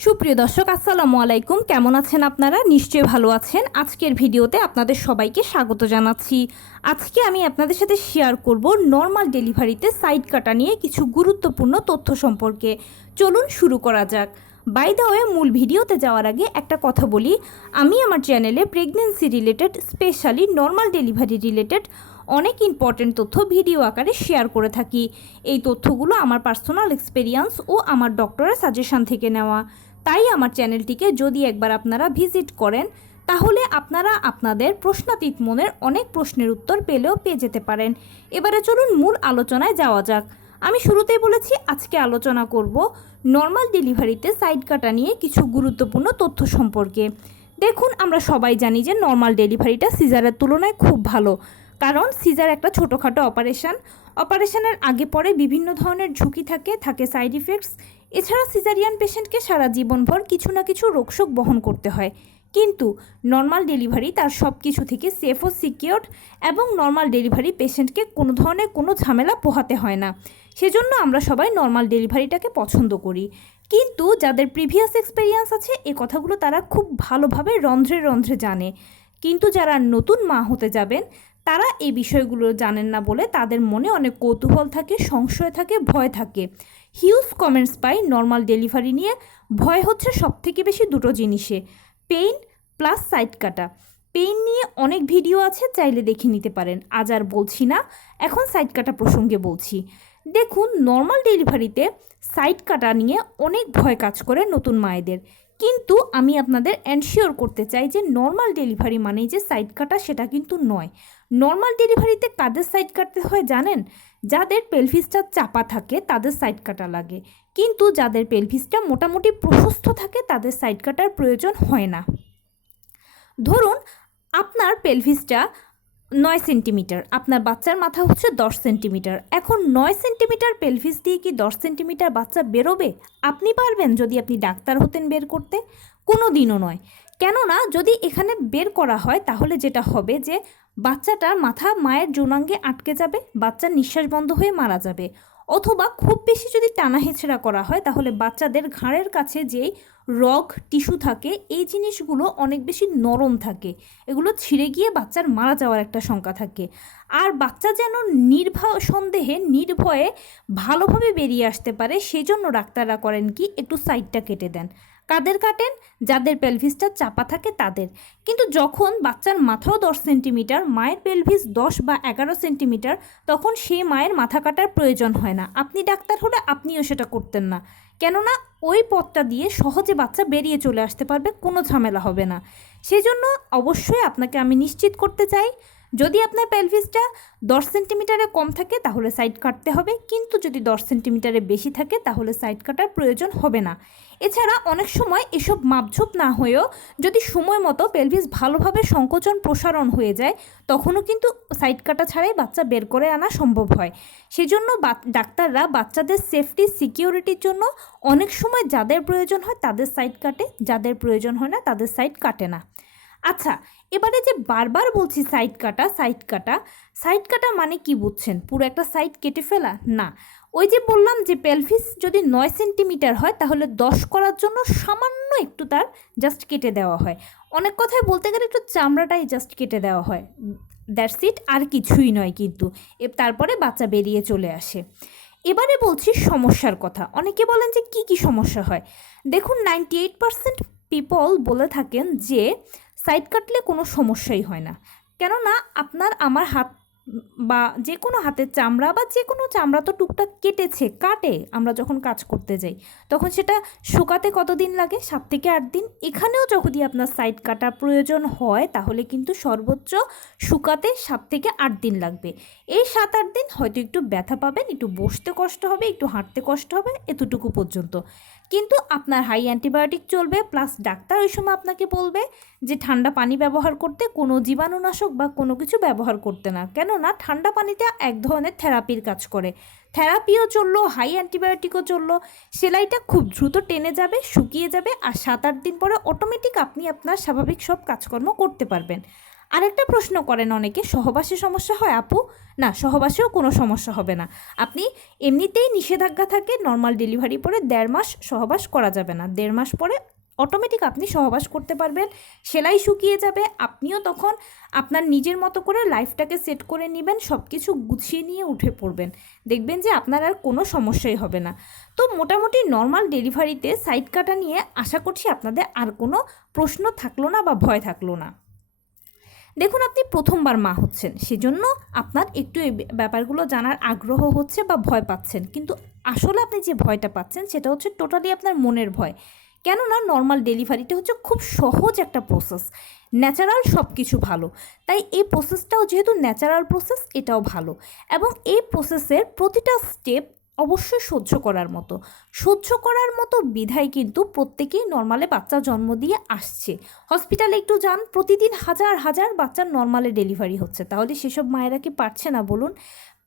সুপ্রিয় দর্শক আসসালামু আলাইকুম, কেমন আছেন আপনারা? নিশ্চয়ই ভালো আছেন। আজকের ভিডিওতে আপনাদের সবাইকে স্বাগত জানাচ্ছি। আজকে আমি আপনাদের সাথে শেয়ার করব নর্মাল ডেলিভারিতে সাইড কাটা নিয়ে কিছু গুরুত্বপূর্ণ তথ্য সম্পর্কে। চলুন শুরু করা যাক। বাই দ্য ওয়ে, মূল ভিডিওতে যাওয়ার আগে একটা কথা বলি, আমি আমার চ্যানেলে pregnancy related, specially normal delivery related অনেক ইম্পর্টেন্ট তথ্য ভিডিও আকারে শেয়ার করে থাকি। এই তথ্যগুলো আমার পার্সোনাল এক্সপেরিয়েন্স ও আমার ডক্টরের সাজেশন থেকে নেওয়া। তাই আমার চ্যানেলটিকে যদি একবার আপনারা ভিজিট করেন, তাহলে আপনারা আপনাদের প্রশ্নাতীত মনের অনেক প্রশ্নের উত্তর পেয়ে যেতে পারেন। এবারে চলুন মূল আলোচনায় যাওয়া যাক। আমি শুরুতেই বলেছি আজকে আলোচনা করব নর্মাল ডেলিভারিতে সাইড কাটা নিয়ে কিছু গুরুত্বপূর্ণ তথ্য সম্পর্কে। দেখুন, আমরা সবাই জানি যে নর্মাল ডেলিভারিটা সিজারের তুলনায় খুব ভালো, কারণ সিজার একটা ছোটোখাটো অপারেশনের আগে পরে বিভিন্ন ধরনের ঝুঁকি থাকে সাইড ইফেক্টস। এছাড়া সিজারিয়ান পেশেন্টকে সারা জীবনভর কিছু না কিছু রোগশোক বহন করতে হয়, কিন্তু নর্মাল ডেলিভারি তার সব কিছু থেকে সেফ ও সিকিউরড, এবং নর্মাল ডেলিভারি পেশেন্টকে কোনো ধরনের কোনো ঝামেলা পোহাতে হয় না। সেজন্য আমরা সবাই নর্মাল ডেলিভারিটাকে পছন্দ করি। কিন্তু যাদের প্রিভিয়াস এক্সপেরিয়েন্স আছে, এ কথাগুলো তারা খুব ভালোভাবে রন্ধ্রে রন্ধ্রে জানে। কিন্তু যারা নতুন মা হতে যাবেন, তারা এই বিষয়গুলো জানেন না বলে তাদের মনে অনেক কৌতূহল থাকে, সংশয় থাকে, ভয় থাকে। হিউজ কমেন্টস পাই নর্মাল ডেলিভারি নিয়ে। ভয় হচ্ছে সবথেকে বেশি দুটো জিনিসে, পেইন প্লাস সাইড কাটা। পেইন নিয়ে অনেক ভিডিও আছে, চাইলে দেখে নিতে পারেন। আজ আর বলছি না, এখন সাইড কাটা প্রসঙ্গে বলছি। দেখুন, নর্মাল ডেলিভারিতে সাইড কাটা নিয়ে অনেক ভয় কাজ করে নতুন মায়েদের, কিন্তু আমি আপনাদের এনশিওর করতে চাই যে নর্মাল ডেলিভারি মানেই যে সাইড কাটা সেটা কিন্তু নয়। নর্মাল ডেলিভারিতে কাদের সাইড কাটতে হয় জানেন? যাদের পেলভিসটা চাপা থাকে তাদের সাইড কাটা লাগে, কিন্তু যাদের পেলভিসটা মোটামুটি প্রশস্ত থাকে তাদের সাইড কাটার প্রয়োজন হয় না। ধরুন, আপনার পেলভিসটা 9 সেন্টিমিটার, আপনার বাচ্চার মাথা হচ্ছে 10 সেন্টিমিটার। এখন 9 সেন্টিমিটার পেলভিস দিয়ে কি 10 সেন্টিমিটার বাচ্চা বেরোবে? আপনি পারবেন যদি আপনি ডাক্তার হতেন বের করতে? কোনো দিনও নয়। কেননা যদি এখানে বের করা হয়, তাহলে যেটা হবে যে বাচ্চাটার মাথা মায়ের যৌনাঙ্গে আটকে যাবে, বাচ্চার নিঃশ্বাস বন্ধ হয়ে মারা যাবে। অথবা খুব বেশি যদি টানা হেঁচড়া করা হয়, তাহলে বাচ্চাদের ঘাড়ের কাছে যেই রগ টিস্যু থাকে, এই জিনিসগুলো অনেক বেশি নরম থাকে, এগুলো ছিঁড়ে গিয়ে বাচ্চার মারা যাওয়ার একটা শঙ্কা থাকে। আর বাচ্চা যেন নির্ভয়ে ভালোভাবে বেরিয়ে আসতে পারে, সেজন্য ডাক্তাররা করেন কি, একটু সাইডটা কেটে দেন। কাদের কাটেন? যাদের পেলভিসটা চাপা থাকে তাদের। কিন্তু যখন বাচ্চার মাথাও 10 সেন্টিমিটার, মায়ের পেলভিস 10 বা 11 সেন্টিমিটার, তখন সেই মায়ের মাথা কাটার প্রয়োজন হয় না। আপনি ডাক্তার হলে আপনিও সেটা করতেন না, কেননা ওই পথটা দিয়ে সহজে বাচ্চা বেরিয়ে চলে আসতে পারবে, কোনো ঝামেলা হবে না। সেজন্য অবশ্যই আপনাকে আমি নিশ্চিত করতে চাই, যদি আপনার পেলভিসটা 10 সেন্টিমিটারে কম থাকে তাহলে সাইড কাটতে হবে, কিন্তু যদি 10 সেন্টিমিটারে বেশি থাকে তাহলে সাইড কাটার প্রয়োজন হবে না। এছাড়া অনেক সময় এসব মাপঝোপ না হয়েও যদি সময় মতো পেলভিস ভালোভাবে সংকোচন প্রসারণ হয়ে যায়, তখনও কিন্তু সাইড কাটা ছাড়াই বাচ্চা বের করে আনা সম্ভব হয়। সেজন্য ডাক্তাররা বাচ্চাদের সেফটি সিকিউরিটির জন্য অনেক সময় যাদের প্রয়োজন হয় তাদের সাইড কাটে, যাদের প্রয়োজন হয় না তাদের সাইড কাটে না। আচ্ছা, এবারে যে বারবার বলছি সাইড কাটা মানে কি বুঝছেন? পুরো একটা সাইড কেটে ফেলা না। ওই যে বললাম যে পেলভিস যদি 9 সেন্টিমিটার হয়, তাহলে 10 করার জন্য সামান্য একটু তার জাস্ট কেটে দেওয়া হয়। অনেক কথাই বলতে গেলে একটু চামড়াটাই জাস্ট কেটে দেওয়া হয়, দ্যাটস ইট, আর কিছুই নয়। কিন্তু তারপরে বাচ্চা বেরিয়ে চলে আসে। এবারে বলছি সমস্যার কথা। অনেকে বলেন যে কি সমস্যা হয়। দেখুন, 98% পিপল বলে থাকেন যে সাইড কাটলে কোনো সমস্যাই হয় না। কেননা আপনার আমার হাত বা যে কোনো হাতের চামড়া বা যে কোনো চামড়া তো টুকটাক কাটে আমরা যখন কাজ করতে যাই, তখন সেটা শুকাতে কতদিন লাগে? 7 থেকে 8 দিন। এখানেও যদি আপনার সাইড কাটা প্রয়োজন হয়, তাহলে কিন্তু সর্বোচ্চ শুকাতে 7 থেকে 8 দিন লাগবে। এই 7-8 দিন হয়তো একটু ব্যথা পাবেন, একটু বসতে কষ্ট হবে, একটু হাঁটতে কষ্ট হবে, এতটুকু পর্যন্ত। কিন্তু আপনার হাই অ্যান্টিবায়োটিক চলবে, প্লাস ডাক্তার ওই সময় আপনাকে বলবে যে ঠান্ডা পানি ব্যবহার করতে, কোনো জীবাণুনাশক বা কোনো কিছু ব্যবহার করতে না। কেননা ঠান্ডা পানিতে এক ধরনের থেরাপির কাজ করে, থেরাপিও চললো, হাই অ্যান্টিবায়োটিকও চললো, সেলাইটা খুব দ্রুত টেনে যাবে, শুকিয়ে যাবে, আর 7-8 দিন পরে অটোমেটিক আপনি আপনার স্বাভাবিক সব কাজকর্ম করতে পারবেন। আরেকটা প্রশ্ন করেন অনেকে, সহবাসে সমস্যা হয় আপু? না, সহবাসেও কোনো সমস্যা হবে না। আপনি এমনিতেই নিষেধাজ্ঞা থাকে নর্মাল ডেলিভারি পরে 1.5 মাস সহবাস করা যাবে না। 1.5 মাস পরে অটোমেটিক আপনি সহবাস করতে পারবেন, সেলাই শুকিয়ে যাবে, আপনিও তখন আপনার নিজের মতো করে লাইফটাকে সেট করে নেবেন, সব কিছু গুছিয়ে নিয়ে উঠে পড়বেন, দেখবেন যে আপনার আর কোনো সমস্যাই হবে না। তো মোটামুটি নর্মাল ডেলিভারিতে সাইড কাটা নিয়ে আশা করছি আপনাদের আর কোনো প্রশ্ন থাকলো না বা ভয় থাকলো না। দেখুন, আপনি প্রথমবার মা হচ্ছেন, সেজন্য আপনার একটু এই ব্যাপারগুলো জানার আগ্রহ হচ্ছে বা ভয় পাচ্ছেন, কিন্তু আসলে আপনি যে ভয়টা পাচ্ছেন সেটা হচ্ছে টোটালি আপনার মনের ভয়। কেননা নর্মাল ডেলিভারিটা হচ্ছে খুব সহজ একটা প্রসেস, ন্যাচারাল সব কিছু ভালো, তাই এই প্রসেসটাও যেহেতু ন্যাচারাল প্রসেস, এটাও ভালো। এবং এই প্রসেসের প্রতিটা স্টেপ অবশ্যই সহ্য করার মতো বিধায় কিন্তু প্রত্যেকেই নর্মালে বাচ্চা জন্ম দিয়ে আসছে। হসপিটালে একটু যান, প্রতিদিন হাজার হাজার বাচ্চার নর্মালে ডেলিভারি হচ্ছে, তাহলে সেসব মায়েরা কি পারছে না বলুন?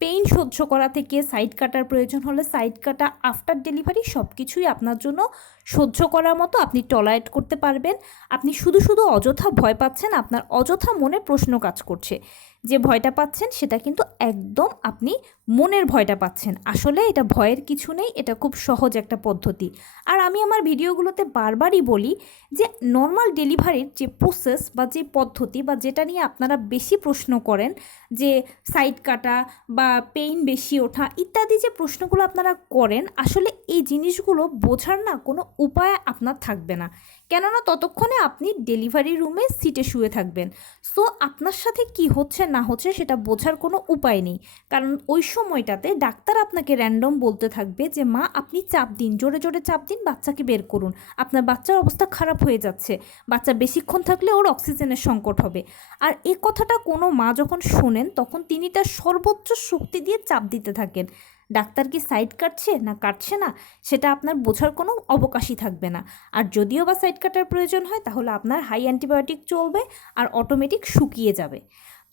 পেইন সহ্য করা থেকে সাইড কাটার প্রয়োজন হলে সাইড কাটা, আফটার ডেলিভারি সব কিছুই আপনার জন্য সহ্য করার মতো, আপনি টলারেট করতে পারবেন। আপনি শুধু শুধু অযথা ভয় পাচ্ছেন, আপনার অযথা মনে প্রশ্ন কাজ করছে। যে ভয়টা পাচ্ছেন সেটা কিন্তু একদম আপনি মনের ভয়টা পাচ্ছেন, আসলে এটা ভয়ের কিছু নেই, এটা খুব সহজ একটা পদ্ধতি। আর আমি আমার ভিডিওগুলোতে বারবারই বলি যে নর্মাল ডেলিভারির যে প্রসেস বা যে পদ্ধতি বা যেটা নিয়ে আপনারা বেশি প্রশ্ন করেন, যে সাইড কাটা বা পেইন বেশি ওঠা ইত্যাদি যে প্রশ্নগুলো আপনারা করেন, আসলে এই জিনিসগুলো বোঝার না কোনো উপায় আপনার থাকবে না, কেননা ততক্ষণে আপনি ডেলিভারি রুমে সিটে শুয়ে থাকবেন। সো আপনার সাথে কি হচ্ছে না হচ্ছে সেটা বোঝার কোনো উপায় নেই, কারণ ওই সময়টাতে ডাক্তার আপনাকে র্যান্ডম বলতে থাকবে যে মা আপনি চাপ দিন, জোরে জোরে চাপ দিন, বাচ্চাকে বের করুন, আপনার বাচ্চার অবস্থা খারাপ হয়ে যাচ্ছে, বাচ্চা বেশিক্ষণ থাকলে ওর অক্সিজেনের সংকট হবে। আর এই কথাটা কোনো মা যখন শোনেন তখন তিনি তার সর্বোচ্চ শক্তি দিয়ে চাপ দিতে থাকেন। ডাক্তার কি সাইড কাটছে না কাটছে না সেটা আপনার বোঝার কোনো অবকাশই থাকবে না। আর যদিও বা সাইড কাটার প্রয়োজন হয় তাহলে আপনার হাই অ্যান্টিবায়োটিক চলবে আর অটোমেটিক শুকিয়ে যাবে।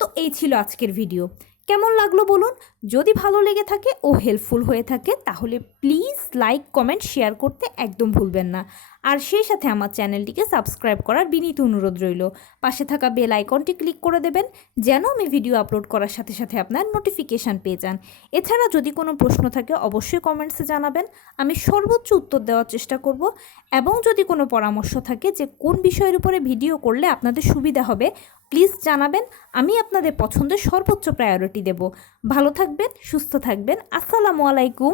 তো এই ছিল আজকের ভিডিও, কেমন লাগলো বলুন? যদি ভালো লেগে থাকে ও হেল্পফুল হয়ে থাকে তাহলে প্লিজ লাইক কমেন্ট শেয়ার করতে একদম ভুলবেন না। আর সেই সাথে আমার চ্যানেলটিকে সাবস্ক্রাইব করার বিনীত অনুরোধ রইল। পাশে থাকা বেল আইকনটি ক্লিক করে দেবেন যেন আমি ভিডিও আপলোড করার সাথে সাথে আপনার নোটিফিকেশান পেয়ে যান। এছাড়া যদি কোনো প্রশ্ন থাকে অবশ্যই কমেন্টসে জানাবেন, আমি সর্বোচ্চ উত্তর দেওয়ার চেষ্টা করব। এবং যদি কোনো পরামর্শ থাকে যে কোন বিষয়ের উপরে ভিডিও করলে আপনাদের সুবিধা হবে, প্লিজ জানাবেন, আমি আপনাদের পছন্দের সর্বোচ্চ প্রায়োরিটি দেব। ভালো থাকবেন, সুস্থ থাকবেন, আসসালামু আলাইকুম।